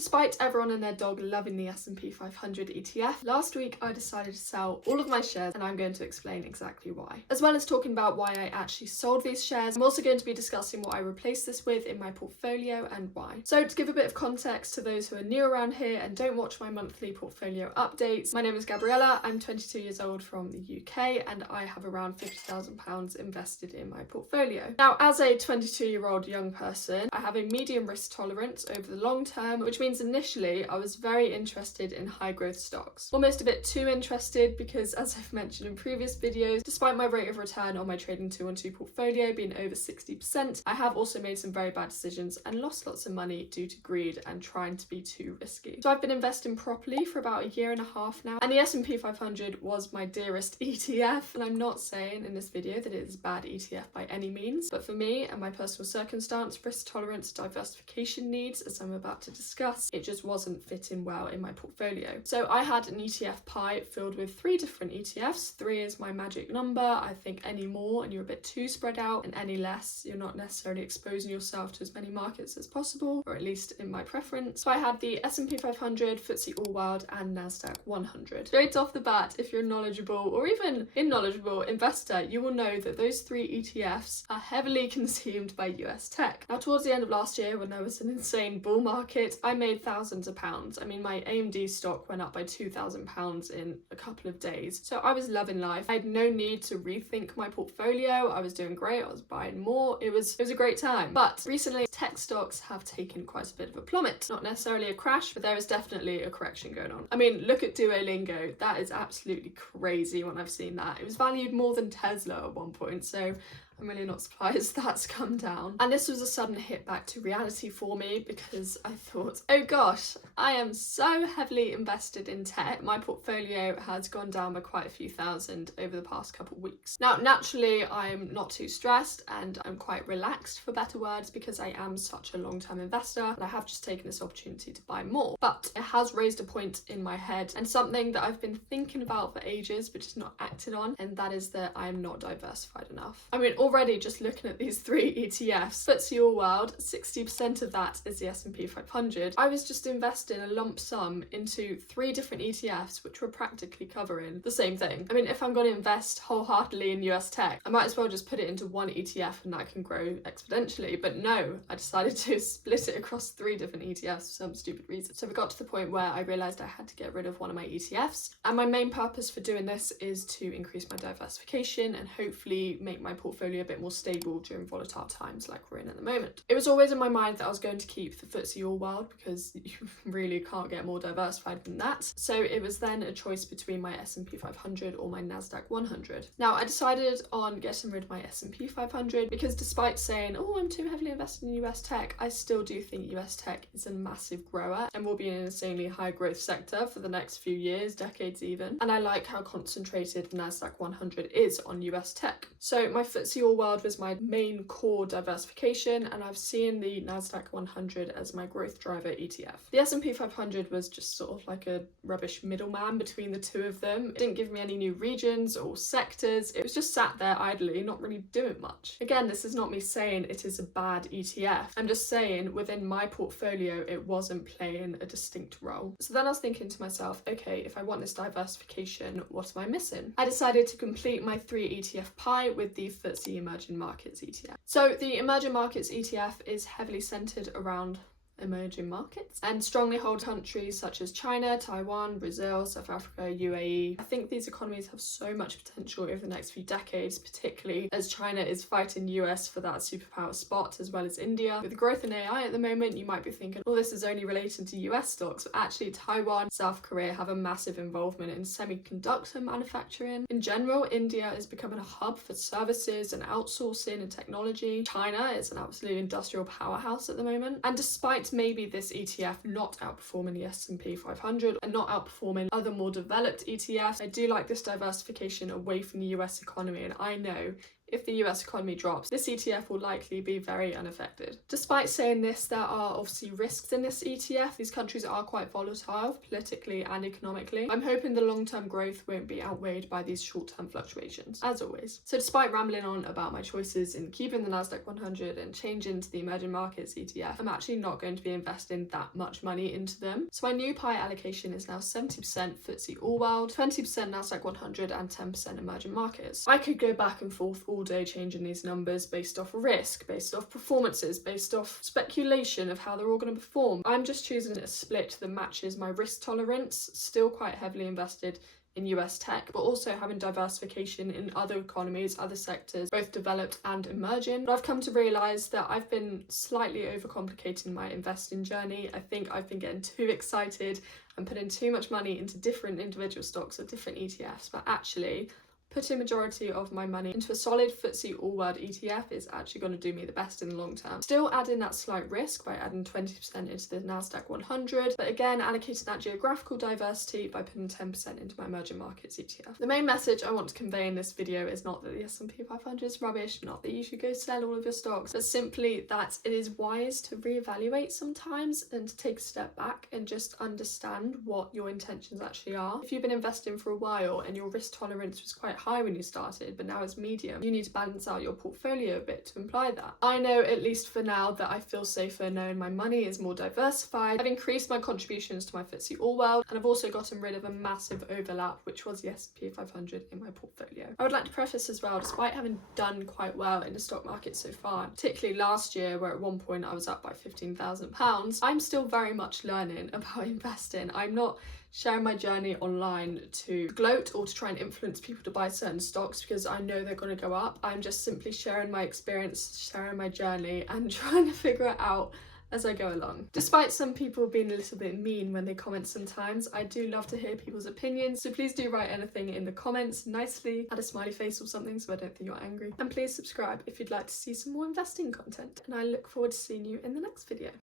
Despite everyone and their dog loving the S&P 500 ETF, last week I decided to sell all of my shares, and I'm going to explain exactly why. As well as talking about why I actually sold these shares, I'm also going to be discussing what I replaced this with in my portfolio and why. So to give a bit of context to those who are new around here and don't watch my monthly portfolio updates, my name is Gabriella, I'm 22 years old from the UK, and I have around £50,000 invested in my portfolio. Now, as a 22-year-old young person, I have a medium risk tolerance over the long term, which means initially I was very interested in high growth stocks. Almost a bit too interested because, as I've mentioned in previous videos, despite my rate of return on my trading 2-on-2 portfolio being over 60%, I have also made some very bad decisions and lost lots of money due to greed and trying to be too risky. So I've been investing properly for about a year and a half now, and the S&P 500 was my dearest ETF, and I'm not saying in this video that it is a bad ETF by any means, but for me and my personal circumstance, risk tolerance, diversification needs, as I'm about to discuss, it just wasn't fitting well in my portfolio. So I had an ETF pie filled with 3 different ETFs. 3 is my magic number. I think any more and you're a bit too spread out, and any less you're not necessarily exposing yourself to as many markets as possible, or at least in my preference. So I had the S&P 500, FTSE All World and NASDAQ 100. Straight off the bat, if you're a knowledgeable or even unknowledgeable investor, you will know that those 3 ETFs are heavily consumed by US tech. Now, towards the end of last year, when there was an insane bull market, I made thousands of pounds. I mean, my AMD stock went up by £2,000 in a couple of days. So I was loving life. I had no need to rethink my portfolio. I was doing great. I was buying more. It was a great time. But recently, tech stocks have taken quite a bit of a plummet. Not necessarily a crash, but there is definitely a correction going on. I mean, look at Duolingo. That is absolutely crazy when I've seen that. It was valued more than Tesla at one point. So I'm really not surprised that's come down. And this was a sudden hit back to reality for me, because I thought, oh gosh, I am so heavily invested in tech. My portfolio has gone down by quite a few thousand over the past couple of weeks. Now, naturally, I'm not too stressed and I'm quite relaxed, for better words, because I am such a long-term investor and I have just taken this opportunity to buy more. But it has raised a point in my head, and something that I've been thinking about for ages but just not acted on, and that is that I am not diversified enough. I mean, already just looking at these 3 ETFs, FTSE All World, 60% of that is the S&P 500. I was just investing a lump sum into 3 different ETFs, which were practically covering the same thing. I mean, if I'm going to invest wholeheartedly in US tech, I might as well just put it into one ETF and that can grow exponentially. But no, I decided to split it across 3 different ETFs for some stupid reason. So we got to the point where I realized I had to get rid of one of my ETFs. And my main purpose for doing this is to increase my diversification and hopefully make my portfolio a bit more stable during volatile times like we're in at the moment. It was always in my mind that I was going to keep the FTSE All World, because you really can't get more diversified than that. So it was then a choice between my S&P 500 or my NASDAQ 100. Now, I decided on getting rid of my S&P 500 because, despite saying, oh, I'm too heavily invested in US tech, I still do think US tech is a massive grower and will be an insanely high growth sector for the next few years, decades even. And I like how concentrated the NASDAQ 100 is on US tech. So my FTSE All World was my main core diversification, and I've seen the NASDAQ 100 as my growth driver ETF. The S&P 500 was just sort of like a rubbish middleman between the two of them. It didn't give me any new regions or sectors. It was just sat there idly, not really doing much. Again, this is not me saying it is a bad ETF. I'm just saying within my portfolio, it wasn't playing a distinct role. So then I was thinking to myself, okay, if I want this diversification, what am I missing? I decided to complete my 3 ETF pie with the FTSE Emerging Markets ETF. So the Emerging Markets ETF is heavily centered around emerging markets and strongly hold countries such as China, Taiwan, Brazil, South Africa, UAE. I think these economies have so much potential over the next few decades, particularly as China is fighting US for that superpower spot, as well as India. With the growth in AI at the moment, you might be thinking, well, this is only related to US stocks, but actually Taiwan, South Korea have a massive involvement in semiconductor manufacturing. In general, India is becoming a hub for services and outsourcing and technology. China is an absolute industrial powerhouse at the moment. And despite maybe this ETF not outperforming the S&P 500 and not outperforming other more developed ETFs, I do like this diversification away from the US economy, and I know if the US economy drops, this ETF will likely be very unaffected. Despite saying this, there are obviously risks in this ETF. These countries are quite volatile politically and economically. I'm hoping the long-term growth won't be outweighed by these short-term fluctuations, as always. So despite rambling on about my choices in keeping the NASDAQ 100 and changing to the Emerging Markets ETF, I'm actually not going to be investing that much money into them. So my new pie allocation is now 70% FTSE All World, 20% NASDAQ 100 and 10% Emerging Markets. I could go back and forth all day changing these numbers based off risk, based off performances, based off speculation of how they're all going to perform. I'm just choosing a split that matches my risk tolerance, still quite heavily invested in US tech, but also having diversification in other economies, other sectors, both developed and emerging. But I've come to realise that I've been slightly overcomplicating my investing journey. I think I've been getting too excited and putting too much money into different individual stocks or different ETFs, but actually putting majority of my money into a solid FTSE All World ETF is actually going to do me the best in the long term. Still adding that slight risk by adding 20% into the NASDAQ 100, but again allocating that geographical diversity by putting 10% into my Emerging Markets ETF. The main message I want to convey in this video is not that the S&P 500 is rubbish, not that you should go sell all of your stocks, but simply that it is wise to reevaluate sometimes and to take a step back and just understand what your intentions actually are. If you've been investing for a while and your risk tolerance was quite high when you started, but now it's medium, you need to balance out your portfolio a bit to imply that. I know, at least for now, that I feel safer knowing my money is more diversified. I've increased my contributions to my FTSE All World, and I've also gotten rid of a massive overlap, which was the S&P 500 in my portfolio. I would like to preface as well, despite having done quite well in the stock market so far, particularly last year where at one point I was up by £15,000, I'm still very much learning about investing. I'm not sharing my journey online to gloat or to try and influence people to buy certain stocks because I know they're going to go up. I'm just simply sharing my experience, sharing my journey and trying to figure it out as I go along. Despite some people being a little bit mean when they comment sometimes, I do love to hear people's opinions, so please do write anything in the comments nicely, add a smiley face or something so I don't think you're angry, and please subscribe if you'd like to see some more investing content, and I look forward to seeing you in the next video.